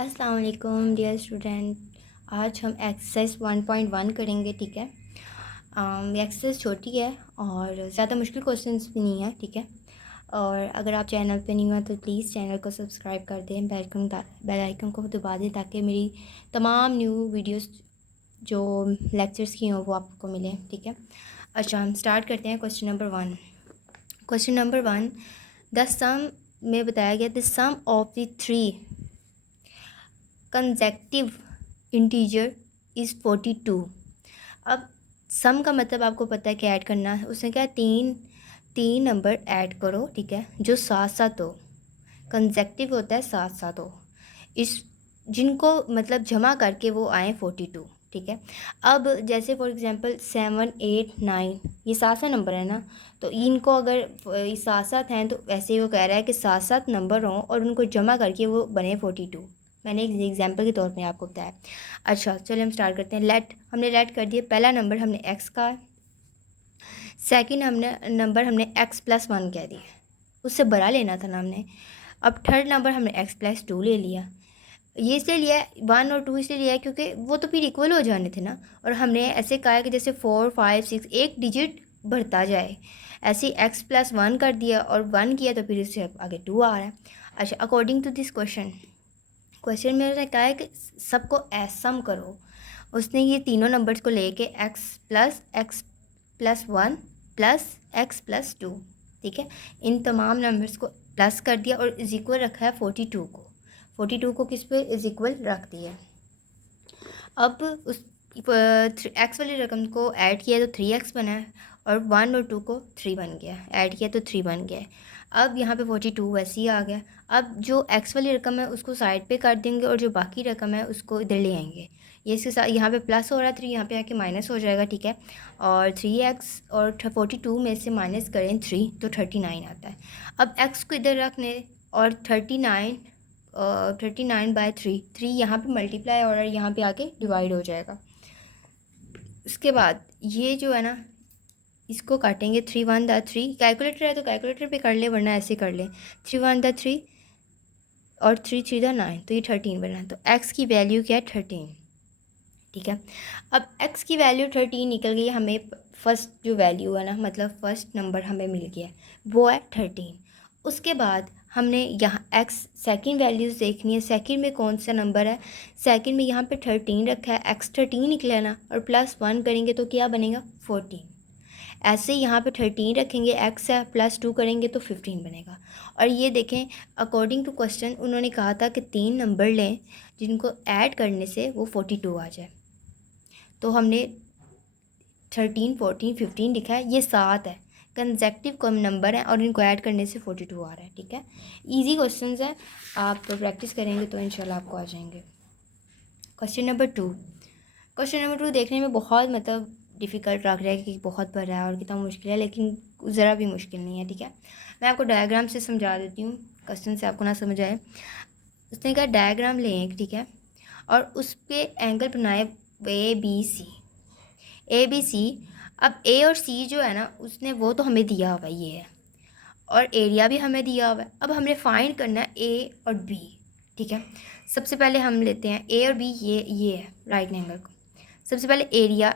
अस्सलाम वालेकुम dear student. आज हम एक्सरसाइज 1.1 करेंगे। ठीक है, ये एक्सरसाइज छोटी है और ज़्यादा मुश्किल क्वेश्चंस भी नहीं है। ठीक है, और अगर आप चैनल पे नहीं हो तो प्लीज़ चैनल को सब्सक्राइब कर दें, बेल आइकन को दबा दें ताकि मेरी तमाम न्यू वीडियोस जो लेक्चर्स की हों वो आपको मिलें। ठीक है, अच्छा हम स्टार्ट करते हैं। Question number 1। Question number 1, the sum में बताया गया the sum of the three consecutive integer is 42। अब सम का मतलब आपको पता है कि ऐड करना है। उसने क्या, तीन तीन नंबर ऐड करो, ठीक है, जो साथ साथ हो। कंसेक्टिव होता है साथ साथ हो, इस जिनको मतलब जमा करके वो आए 42। ठीक है, अब जैसे फॉर एग्जांपल 7, 8, 9 ये साथ साथ नंबर है ना, तो इनको अगर ये साथ साथ हैं तो वैसे ही वो कह रहा है कि साथ साथ नंबर हों और उनको जमा करके वो बने 42। मैंने एक एग्जांपल के तौर पे आपको बताया। अच्छा चलिए हम स्टार्ट करते हैं। हमने लेट कर दिया। पहला नंबर हमने एक्स का, सेकंड नंबर हमने x+1 कह दिया, उससे बड़ा लेना था ना हमने। अब थर्ड नंबर हमने x+2 ले लिया। ये इसलिए लिया है 1 और 2 इसलिए लिया है क्योंकि वो तो फिर इक्वल हो जाने थे ना। और हमने ऐसे कहा है कि जैसे 4, 5, 6 एक डिजिट बढ़ता जाए, ऐसे ही x+1 कर दिया और 1 किया तो फिर इससे आगे 2 आ रहा है। अच्छा, अकॉर्डिंग टू दिस क्वेश्चन में उसने कहा है कि सबको सम करो। उसने ये तीनों नंबर्स को लेके x+1 प्लस x+2, ठीक है, इन तमाम नंबर्स को प्लस कर दिया और इज इक्वल रखा है 42 को। 42 को किस पे इज इक्वल रख दिया। अब उस एक्स वाली रकम को ऐड किया तो 3x बना है और 1 और 2 को 3 बन गया, ऐड किया तो 3 बन गया। अब यहाँ पे 42 वैसे ही आ गया। अब जो x वाली रकम है उसको साइड पे कर देंगे और जो बाकी रकम है उसको इधर ले आएंगे। ये इसके साथ यहाँ पे प्लस हो रहा है 3, यहाँ पे आके माइनस हो जाएगा। ठीक है, और 3x और 42 में से माइनस करें 3 तो 39 आता है। अब x को इधर रखने और 39/3 यहाँ पे मल्टीप्लाई और यहाँ पे आके डिवाइड हो जाएगा। उसके बाद ये जो है ना, इसको काटेंगे 3 1 3। कैलकुलेटर है तो कैलकुलेटर पे कर ले, वरना ऐसे कर ले। 3 1 3 और 3 3 9, तो ये 13 बना। तो x की वैल्यू क्या है, 13। ठीक है, अब x की वैल्यू 13 निकल गई। हमें फर्स्ट जो वैल्यू है ना, मतलब फर्स्ट नंबर हमें मिल गया, वो है 13। उसके बाद हमने यहाँ x सेकंड वैल्यूज़ देखनी है। सेकंड में कौन सा नंबर है, सेकंड में यहाँ पे 13 रखा है, x 13 निकला ना, और +1 करेंगे तो क्या बनेगा 14। ऐसे ही यहाँ पे 13 रखेंगे, x है, +2 करेंगे तो 15 बनेगा। और ये देखें, अकॉर्डिंग टू क्वेश्चन उन्होंने कहा था कि 3 नंबर लें जिनको ऐड करने से वो 42 आ जाए। तो हमने 13, 14, 15 लिखा है। ये 7 है, कंसेक्टिव कम नंबर है और इनको ऐड करने से 42 आ रहा है। ठीक है, इजी क्वेश्चंस है, आप तो प्रैक्टिस करेंगे तो इंशाल्लाह आपको आ जाएंगे। क्वेश्चन नंबर 2 देखने में बहुत मतलब डिफ़िकल्ट लग रहा है कि बहुत बड़ा है और कितना मुश्किल है, लेकिन ज़रा भी मुश्किल नहीं है। ठीक है, मैं आपको डायग्राम से समझा देती हूँ, क्वेश्चन से आपको ना समझ आए। उसने कहा डायग्राम लें एक, ठीक है, और उस पर एंगल बनाए ए बी सी। अब ए और सी जो है ना, उसने वो तो हमें दिया हुआ ये है, और एरिया भी हमें दिया हुआ है। अब हमने फाइंड करना है ए और बी। ठीक है, सबसे पहले हम लेते हैं ए और बी, ये है राइट एंगल को। सबसे पहले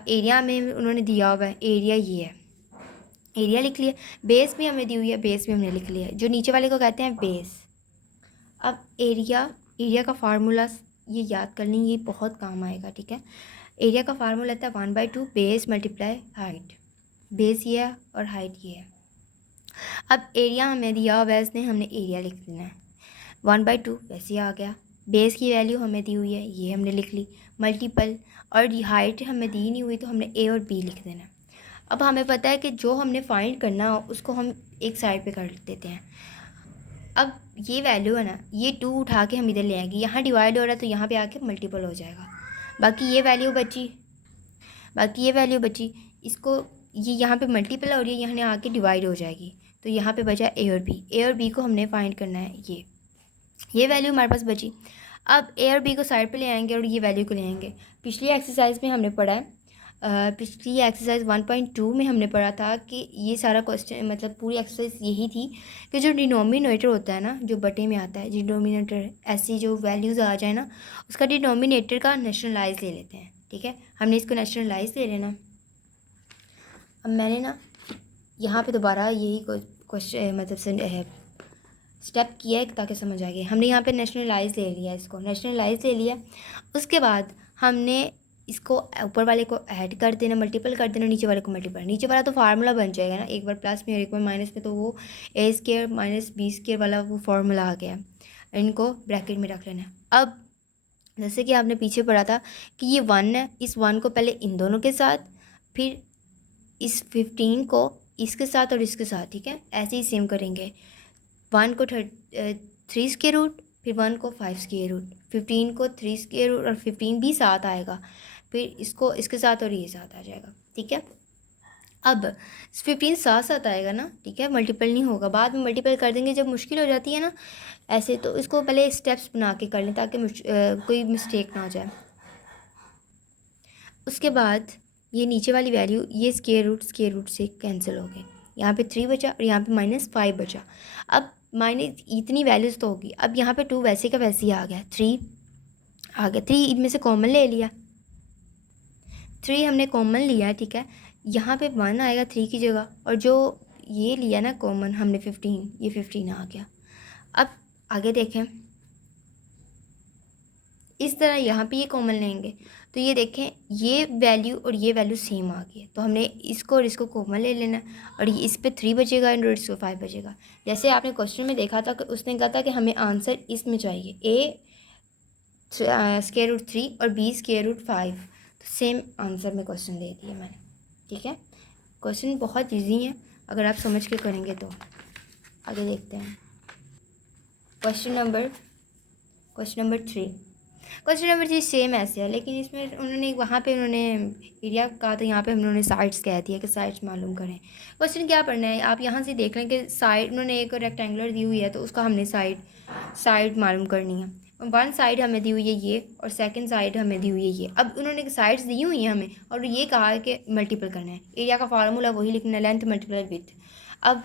एरिया में उन्होंने दिया हुआ है, एरिया ये है, एरिया लिख लिया। बेस भी हमें दी हुई है, बेस भी हमने लिख लिया, जो नीचे वाले को कहते हैं बेस। अब एरिया का फार्मूला ये याद कर लें, ये बहुत काम आएगा। ठीक है, एरिया का फार्मूला था 1/2 बेस मल्टीप्लाई हाइट। बेस ये है और हाइट ये है। अब एरिया हमें दिया हुआ है, इसने हमने एरिया लिख देना है। 1/2 वैसे ही आ गया। बेस की वैल्यू हमें दी हुई है, ये हमने लिख ली, मल्टीपल, और हाइट हमें दी नहीं हुई तो हमने ए और बी लिख देना। अब हमें पता है कि जो हमने फाइंड करना हो उसको हम एक साइड पे कर देते हैं। अब ये वैल्यू है ना, ये 2 उठा के हम इधर ले आएंगे, यहाँ डिवाइड हो रहा है तो यहाँ पे आके मल्टीपल हो जाएगा। बाकी ये वैल्यू बची, इसको ये यहाँ पे मल्टीपल हो रही है, यहाँ आके डिवाइड हो जाएगी, तो यहाँ पे बचा ए और बी को हमने फाइंड करना है। ये वैल्यू हमारे पास बची। अब ए और बी को साइड पे ले आएंगे और ये वैल्यू को ले आएंगे। पिछली एक्सरसाइज में हमने पढ़ा है पिछली एक्सरसाइज 1.2 में हमने पढ़ा था कि ये सारा क्वेश्चन मतलब पूरी एक्सरसाइज यही थी कि जो डिनोमिनेटर होता है ना, जो बटे में आता है डिनोमिनेटर, ऐसी जो वैल्यूज़ आ जाए ना, उसका डिनोमिनेटर का नेशनलाइज ले लेते हैं। ठीक है, हमने इसको नेशनलाइज ले लेना। अब मैंने ना यहाँ पे दोबारा यही क्वेश्चन मतलब स्टेप किया है ताकि समझ आ गया। हमने यहाँ पे नेशनलाइज ले लिया, इसको नेशनलाइज ले लिया। उसके बाद हमने इसको ऊपर वाले को ऐड कर देना, मल्टीपल कर देना, नीचे वाले को मल्टीपल। नीचे वाला तो फार्मूला बन जाएगा ना, एक बार प्लस में और एक बार माइनस में, तो वो ए स्क्वायर माइनस बी स्क्वायर वाला वो फार्मूला आ गया। इनको ब्रैकेट में रख लेना है। अब जैसे कि आपने पीछे पढ़ा था कि ये 1 है, इस 1 को पहले इन दोनों के साथ, फिर इस 15 को इसके साथ और इसके साथ। ठीक है, ऐसे ही सेम करेंगे। 1 को 3 स्क्वायर रूट, फिर 1 को 5 स्क्वायर रूट, 15 को 3 स्क्वायर रूट और 15 भी साथ आएगा, फिर इसको इसके साथ और ये साथ आ जाएगा। ठीक है, अब 15 साथ साथ आएगा ना, ठीक है, मल्टीपल नहीं होगा, बाद में मल्टीपल कर देंगे जब मुश्किल हो जाती है ना ऐसे। तो इसको पहले स्टेप्स बना के कर लें ताकि कोई मिस्टेक ना हो जाए। उसके बाद ये नीचे वाली वैल्यू, ये स्क्वायर रूट से कैंसिल हो गए, यहाँ पे 3 बचा और यहाँ पे -5 बचा। अब माइनस इतनी वैल्यूज़ तो होगी। अब यहाँ पे 2 वैसे का वैसे ही आ गया, 3 आ गया, 3 इनमें से कॉमन ले लिया, 3 हमने कॉमन लिया। ठीक है, यहाँ पे 1 आएगा 3 की जगह, और जो ये लिया ना कॉमन हमने 15, ये 15 आ गया। अब आगे देखें, इस तरह यहाँ पे ये कॉमन लेंगे तो ये देखें ये वैल्यू और ये वैल्यू सेम आ गई है, तो हमने इसको और इसको कॉमन ले लेना और ये इस पे 3 बचेगा और इस पे 5 बचेगा। जैसे आपने क्वेश्चन में देखा था कि उसने कहा था कि हमें आंसर इसमें चाहिए, ए स्क्वायर रूट 3 और बी स्क्वायर रूट 5, तो सेम आंसर में क्वेश्चन दे दिया मैंने। ठीक है, क्वेश्चन बहुत ईजी है अगर आप समझ के करेंगे तो। आगे देखते हैं question number 3। Question number 3 same ऐसे है, लेकिन इसमें उन्होंने वहाँ पे उन्होंने एरिया कहा था, यहाँ पे उन्होंने साइड्स कह दिया कि साइड्स मालूम करें। क्वेश्चन क्या पढ़ना है, आप यहाँ से देख लें कि साइड उन्होंने एक रेक्टेंगुलर दी हुई है, तो उसका हमने साइड मालूम करनी है। 1 साइड हमें दी हुई है ये, और सेकंड साइड हमें दी हुई है ये। अब उन्होंने साइड्स दी हुई हैं हमें, और ये कहा है कि मल्टीपल करना है। एरिया का फार्मूला वही लिखना है, लेंथ मल्टीप्लाई विड्थ। अब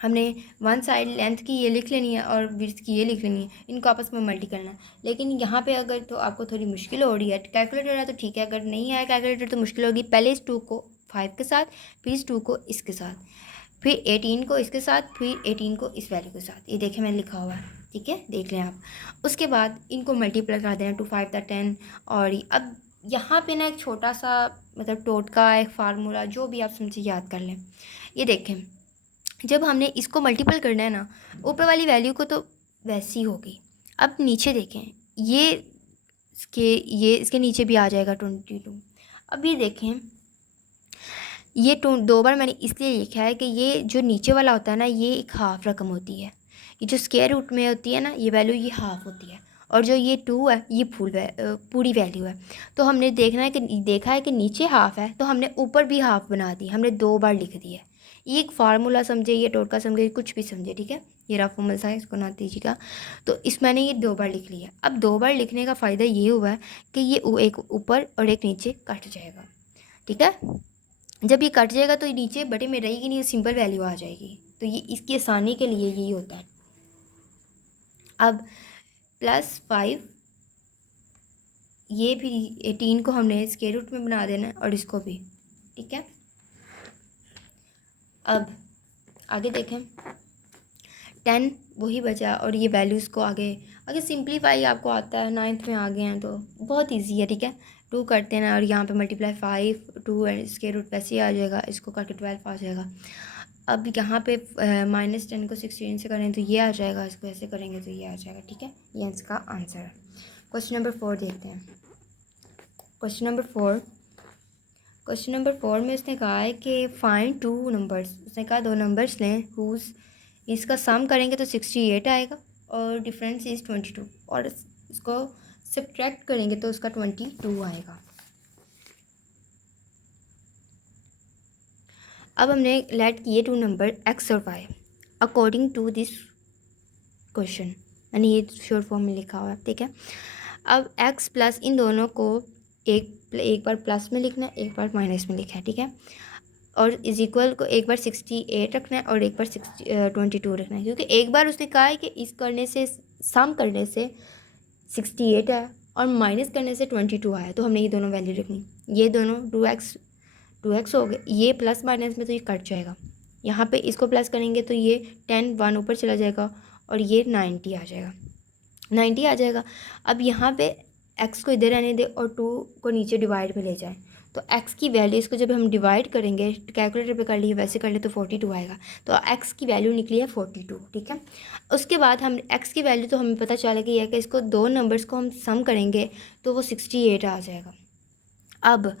हमने 1 साइड लेंथ की ये लिख लेनी है और विड्थ की ये लिख लेनी है, इनको आपस में मल्टी करना है। लेकिन यहाँ पे अगर तो आपको थोड़ी मुश्किल हो रही है, कैलकुलेटर है तो ठीक है, अगर नहीं है कैलकुलेटर तो मुश्किल होगी। पहले इस 2 को 5 के साथ, फिर इस 2 को इसके साथ, फिर 18 को इसके साथ, फिर 18 को इस वैल्यू के साथ। ये देखें मैंने लिखा हुआ है, ठीक है, देख लें आप। उसके बाद इनको मल्टीप्लाई कर देना, 2 5 10। और अब यहाँ पे ना एक छोटा सा मतलब टोटका, एक फार्मूला, जो भी आप समझे याद कर लें। ये देखें, जब हमने इसको मल्टीपल करना है ना, ऊपर वाली वैल्यू को तो वैसी होगी। अब नीचे देखें, ये इसके नीचे भी आ जाएगा 22। अब ये देखें, ये 2 बार मैंने इसलिए लिखा है कि ये जो नीचे वाला होता है ना, ये एक हाफ रकम होती है। ये जो स्क्वायर रूट में होती है ना, ये वैल्यू ये हाफ होती है, और जो ये 2 है ये पूरी वैल्यू है। तो हमने देखा है कि नीचे हाफ है, तो हमने ऊपर भी हाफ बना दी, हमने 2 बार लिख दिया। ये एक फार्मूला समझे, ये टोटका समझे, कुछ भी समझे, ठीक है, ये रफ फॉर्मूला है, इसको ना दीजिएगा। तो इस मैंने ये 2 बार लिख लिया। अब 2 बार लिखने का फ़ायदा ये हुआ है कि ये एक ऊपर और एक नीचे कट जाएगा। ठीक है, जब ये कट जाएगा तो नीचे बटे में रहेगी नहीं, सिंपल वैल्यू आ जाएगी। तो ये इसकी आसानी के लिए यही होता है। अब +5, ये भी 18 को हमने स्क्वायर रूट में बना देना है और इसको भी। ठीक है, अब आगे देखें, 10 वही बचा, और ये वैल्यूज़ को आगे सिंप्लीफाई आपको आता है, 9th में आ गए हैं तो बहुत इजी है। ठीक है, 2 करते हैं और यहाँ पे मल्टीप्लाई 5, 2 एंड स्क्वायर रूट वैसे ही आ जाएगा, इसको करके 12 आ जाएगा। अब यहाँ पे -10 को 16 से करें तो ये आ जाएगा, इसको ऐसे करेंगे तो ये आ जाएगा। ठीक है, ये इसका आंसर है। क्वेश्चन नंबर 4 देखते हैं। क्वेश्चन नंबर 4 में उसने कहा है कि फाइंड 2 नंबर्स। उसने कहा 2 नंबर्स लें हुज, इसका सम करेंगे तो 68 आएगा और डिफरेंस इज़ 22, और इसको सब्ट्रैक्ट करेंगे तो उसका 22 आएगा। अब हमने लेट किए 2 नंबर x और y according to this question, यानी ये शॉर्ट फॉर्म में लिखा हुआ है। ठीक है, अब x प्लस इन दोनों को एक बार प्लस में लिखना है, एक बार माइनस में लिखना है, ठीक है। और इज इक्वल को एक बार 68 रखना है और एक बार 22 रखना है, क्योंकि एक बार उसने कहा है कि इस करने से, सम करने से 68 है और माइनस करने से 22 आया, तो हमने ये दोनों वैल्यू रखनी। ये दोनों 2x हो गए, ये प्लस माइनस में तो ये कट जाएगा। यहाँ पे इसको प्लस करेंगे तो ये 10 1 ऊपर चला जाएगा और ये 90 आ जाएगा, 90 आ जाएगा। अब यहाँ पे x को इधर रहने दे और 2 को नीचे डिवाइड में ले जाए, तो x की वैल्यू, इसको जब हम डिवाइड करेंगे, कैलकुलेटर पे कर लिए वैसे कर ले तो 42 आएगा, तो x की वैल्यू निकली है 42, ठीक है। उसके बाद हम x की वैल्यू तो हमें पता चला कि यह कि इसको दो नंबर्स को हम सम करेंगे तो वो 68 आ जाएगा। अब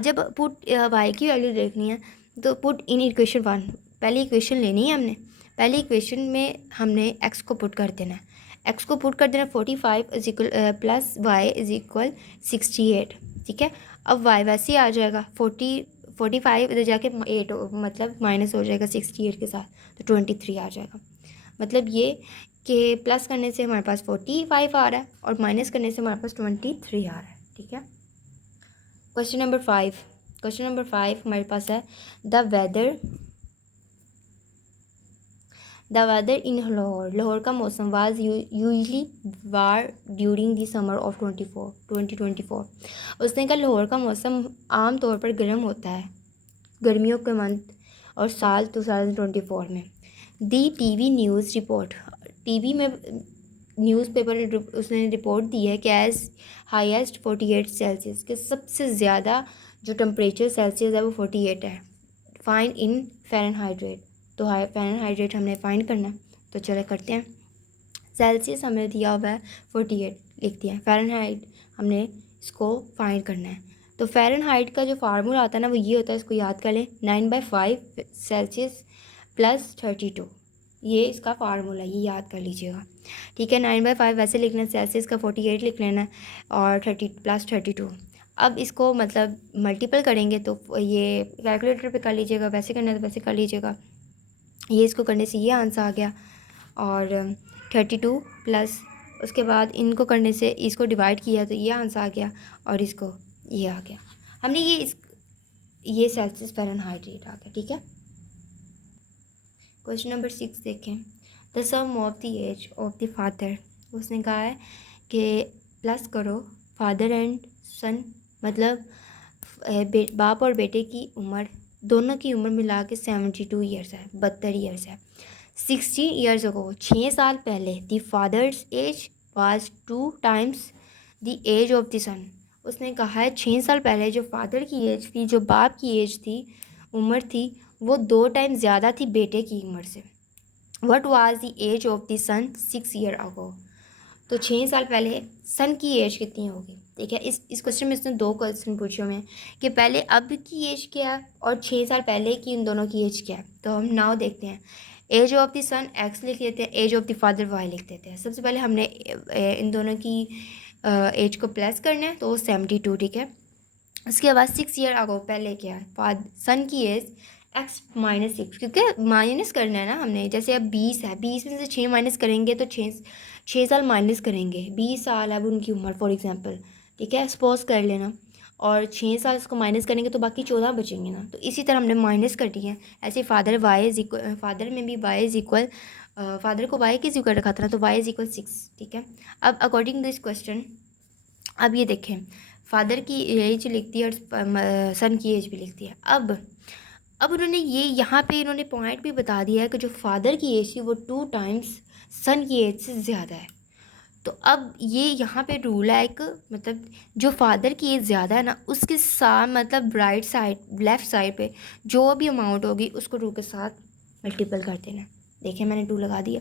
जब पुट y की वैल्यू देखनी है तो पुट इन इक्वेशन 1, पहली इक्वेशन लेनी है हमने, पहली इक्वेशन में हमने x को पुट कर देना है, x को पुट कर देना 45 is equal plus y is equal 68, ठीक है। अब y वैसे ही आ जाएगा 45 इधर जाके 8 मतलब माइनस हो जाएगा 68 के साथ, तो 23 आ जाएगा। मतलब ये कि प्लस करने से हमारे पास 45 आ रहा है और माइनस करने से हमारे पास 23 आ रहा है, ठीक है। क्वेश्चन नंबर 5 हमारे पास है द वेदर इन लाहौर का मौसम was usually war during the summer of 2024। उसने कहा लाहौर का मौसम आम तौर पर गर्म होता है गर्मियों के मंथ और साल 2024 में। दी टीवी न्यूज़ रिपोर्ट, टीवी में न्यूज़पेपर उसने रिपोर्ट दी है कि एज हाईएस्ट 48 सेल्सियस, के सबसे ज़्यादा जो टेम्परेचर सेल्सियस है वो 48 है। फाइंड इन फ़ारेनहाइट रेट, तो फ़ारेनहाइट रेट हमने फाइंड करना है, तो चलो करते हैं। सेल्सियस हमें दिया हुआ है 48 लिख दिया है, फ़ारेनहाइट हमने इसको फाइंड करना है। तो फ़ारेनहाइट का जो फार्मूला आता है ना वो ये होता है, इसको याद कर लें, 9/5 सेल्सियस प्लस 32, ये इसका फार्मूला, ये याद कर लीजिएगा, ठीक है। 9/5 वैसे लिखना है, सेल्सियस का 48 लिख लेना है और 30 प्लस 32। अब इसको मतलब मल्टीपल करेंगे तो ये कैलकुलेटर पे कर लीजिएगा, वैसे करना है तो वैसे कर लीजिएगा। ये इसको करने से ये आंसर आ गया और 32 प्लस उसके बाद इनको करने से इसको डिवाइड किया तो ये आंसर आ गया और इसको ये आ गया। हमने ये सेल्सियस फ़ारेनहाइट रेट आ गया, ठीक है। क्वेश्चन नंबर 6 देखें, the sum of the age of the father, उसने कहा है कि प्लस करो फादर एंड सन, मतलब बाप और बेटे की उम्र, दोनों की उम्र मिला के 72 ईयर्स है, 72 ईयर्स है। 16 ईयर्स अगो, 6 साल पहले, the father's age was 2 times the age of the son. उसने कहा है 6 साल पहले जो फादर की एज थी, जो बाप की एज थी, उम्र थी, वो 2 टाइम ज़्यादा थी बेटे की उम्र से। What was the age of the son 6 year ago, तो 6 साल पहले सन की एज कितनी होगी। ठीक है, इस क्वेश्चन में इसने 2 क्वेश्चन पूछे हुए हैं कि पहले अब की एज क्या है और 6 साल पहले की इन दोनों की एज क्या है। तो हम नाउ देखते हैं, age of the son x लिख देते हैं, age of the father y लिख देते हैं। सबसे पहले हमने इन दोनों की एज को प्लस करना है, तो 72, ठीक है। उसके बाद 6 ईयर अगो पहले क्या है, सन की एज x-6, क्योंकि माइनस करना है ना हमने, जैसे अब 20 है, 20 में से 6 माइनस करेंगे तो 6 साल माइनस करेंगे, 20 साल अब उनकी उम्र फॉर एग्जांपल, ठीक है, सपोज कर लेना, और 6 साल इसको माइनस करेंगे तो बाकी 14 बचेंगे ना, तो इसी तरह हमने माइनस कर दिया है। ऐसे father y is equal, father में भी वाई इज इक्वल, फादर को वाई किस इक्वल रखा था ना, तो वाई इज इक्वल 6, ठीक है। अब अकॉर्डिंग टू दिस क्वेश्चन, अब ये देखें, फादर की एज लिखती है और सन की एज भी लिखती है। अब उन्होंने ये यहाँ पे इन्होंने पॉइंट भी बता दिया है कि जो फादर की एज थी वो 2 टाइम्स सन की एज से ज़्यादा है। तो अब ये यहाँ पे रूल है एक, मतलब जो फादर की एज ज़्यादा है ना, उसके साथ मतलब राइट साइड लेफ़्ट साइड पे जो भी अमाउंट होगी उसको 2 के साथ मल्टीपल कर देना। देखिए मैंने 2 लगा दिया।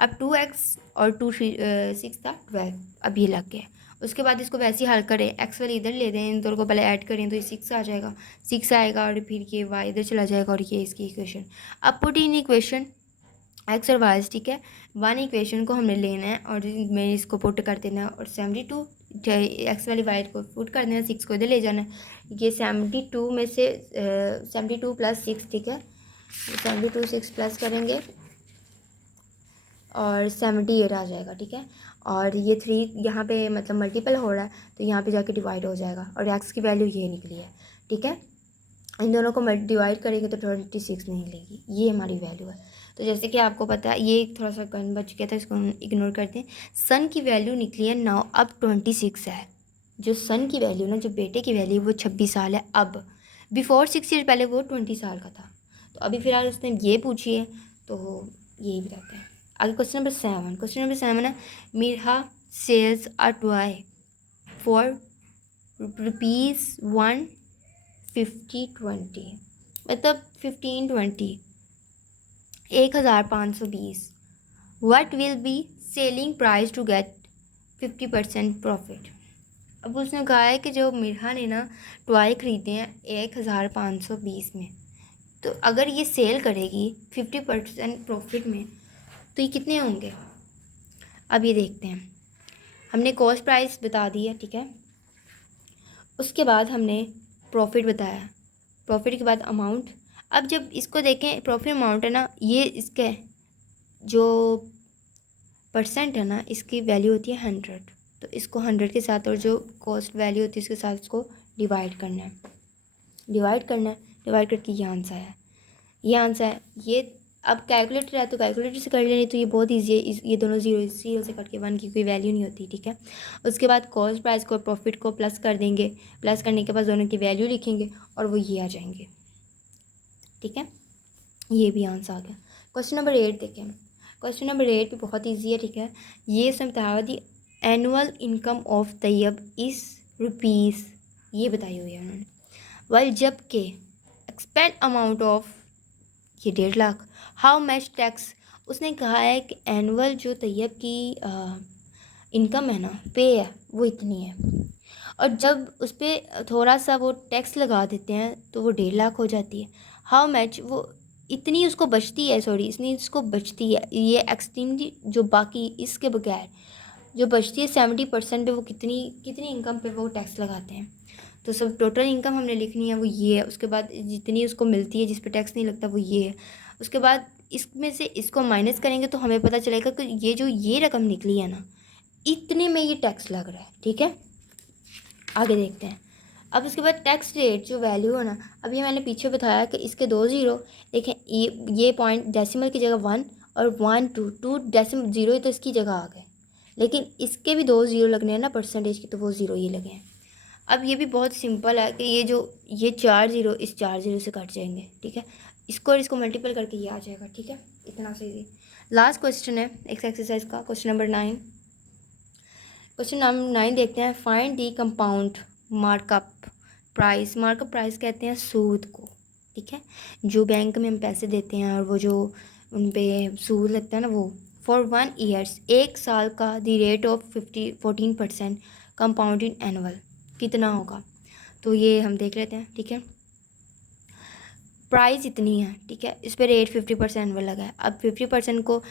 अब 2x और 2 6 था 12, अब ये लग गया। उसके बाद इसको वैसे ही हल करें, एक्स वाले इधर ले दें, इन दोनों को पहले ऐड करें तो ये 6 आ जाएगा, 6 आएगा और फिर ये y इधर चला जाएगा और ये इसकी इक्वेशन। अब पुट इन इक्वेशन एक्स और वाई, ठीक है, 1 इक्वेशन को हमने लेना है और मैं इसको पुट कर देना है और 72 एक्स वाली वाई को पुट कर देना, 6 को इधर ले जाना है। ये 72 में से 72 प्लस 6, ठीक है, 72 6 प्लस करेंगे और 78 आ जाएगा, ठीक है। और ये 3 यहाँ पे मतलब मल्टीपल हो रहा है तो यहाँ पे जाके डिवाइड हो जाएगा और x की वैल्यू ये निकली है, ठीक है। इन दोनों को डिवाइड करेंगे तो 26 नहीं मिलेगी, ये हमारी वैल्यू है। तो जैसे कि आपको पता है, ये थोड़ा सा गन बच गया था, इसको इग्नोर करते हैं। सन की वैल्यू निकली है नाउ, अब 26 है। जो सन की वैल्यू ना, जो बेटे की वैल्यू वो 26 साल है अब। बिफोर 6 ईयर पहले वो 20 साल का था। तो अभी फ़िलहाल उसने ये पूछी है तो यही बताते हैं। आगे क्वेश्चन नंबर 7। क्वेश्चन नंबर 7 है, Mirha sells a toy for ₹150 मतलब 1520 1520। What will be selling price to get 50% profit. अब उसने कहा है कि जो मिरहा ने ना टॉय ख़रीदे हैं 1520 में, तो अगर ये सेल करेगी 50% प्रॉफिट में तो ये कितने होंगे। अब ये देखते हैं। हमने कॉस्ट प्राइस बता दी है, ठीक है। उसके बाद हमने प्रॉफिट बताया, प्रॉफिट के बाद अमाउंट। अब जब इसको देखें, प्रॉफिट अमाउंट है ना, ये इसके जो परसेंट है ना, इसकी वैल्यू होती है 100। तो इसको 100 के साथ और जो कॉस्ट वैल्यू होती है इसके साथ इसको डिवाइड करना है, डिवाइड करके ये आंसर है, ये आंसर है ये। अब कैलकुलेटर है तो कैलकुलेटर से कर लेनी, तो ये बहुत ईजी है। ये दोनों जीरो से कट के 1 की कोई वैल्यू नहीं होती, ठीक है। उसके बाद कॉस्ट प्राइस को प्रॉफिट को प्लस कर देंगे, प्लस करने के बाद दोनों की वैल्यू लिखेंगे और वो ये आ जाएंगे, ठीक है। ये भी आंसर आ गया। क्वेश्चन नंबर 8 देखें। क्वेश्चन नंबर 8 भी बहुत ईजी है, ठीक है। ये इसमें बताया the annual income of Tayyab is rupees, ये बताई हुई है उन्होंने। वेल जबकि एक्सपेंड अमाउंट ऑफ ये 1.5 लाख, हाउ मच टैक्स। उसने कहा है कि एनुअल जो तैयब की इनकम है ना, पे है, वो इतनी है। और जब उस पर थोड़ा सा वो टैक्स लगा देते हैं तो वो 1.5 लाख हो जाती है। हाउ मच, वो इतनी उसको बचती है, सॉरी इतनी इसको बचती है। ये एक्सट्रीमली जो बाकी इसके बगैर जो बचती है 70% पे वो कितनी कितनी इनकम पे वो टैक्स लगाते हैं। तो सब टोटल इनकम हमने लिखनी है, वो ये है। उसके बाद जितनी उसको मिलती है जिस पे टैक्स नहीं लगता वो ये है। उसके बाद इसमें से इसको माइनस करेंगे तो हमें पता चलेगा कि ये जो ये रकम निकली है ना, इतने में ये टैक्स लग रहा है, ठीक है। आगे देखते हैं। अब उसके बाद टैक्स रेट जो वैल्यू है ना, अभी मैंने पीछे बताया कि इसके 2 ज़ीरो देखें, ये पॉइंट डेसिमल की जगह 1 और 1 2 डेसिमल 0 तो इसकी जगह आ गए, लेकिन इसके भी 2 ज़ीरो लगने हैं ना परसेंटेज की, तो वो ज़ीरो ये लगे हैं। अब ये भी बहुत सिंपल है कि ये 4 ज़ीरो इस 4 ज़ीरो से कट जाएंगे, ठीक है। इसको और इसको मल्टीपल करके ये आ जाएगा, ठीक है। इतना सही। लास्ट क्वेश्चन है एक एक्सरसाइज का, क्वेश्चन नंबर 9। क्वेश्चन नंबर 9 देखते हैं। Find the compound markup price. Markup price कहते हैं सूद को, ठीक है। जो बैंक में हम पैसे देते हैं और वो जो उन पे सूद लगता है ना, वो फॉर 1 ईयर्स, 1 साल का the rate of 14% compounding annual कितना होगा। तो ये हम देख लेते हैं, ठीक है। प्राइस इतनी है, ठीक है। इस पर रेट 50% एनुअल लगा है। अब 50% को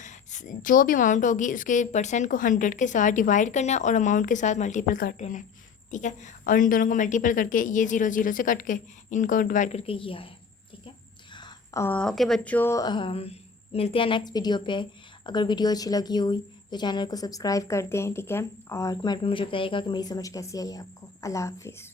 जो भी अमाउंट होगी उसके परसेंट को 100 के साथ डिवाइड करना है और अमाउंट के साथ मल्टीपल कर देना है, ठीक है। और इन दोनों को मल्टीपल करके ये 0 0 से कट के इनको डिवाइड करके ये आया, ठीक है। ओके बच्चों, मिलते हैं नेक्स्ट वीडियो पे। अगर वीडियो अच्छी लगी हुई तो चैनल को सब्सक्राइब कर दें, ठीक है। और कमेंट में मुझे बताइएगा कि मेरी समझ कैसी आई आपको। अल्लाह हाफिज़।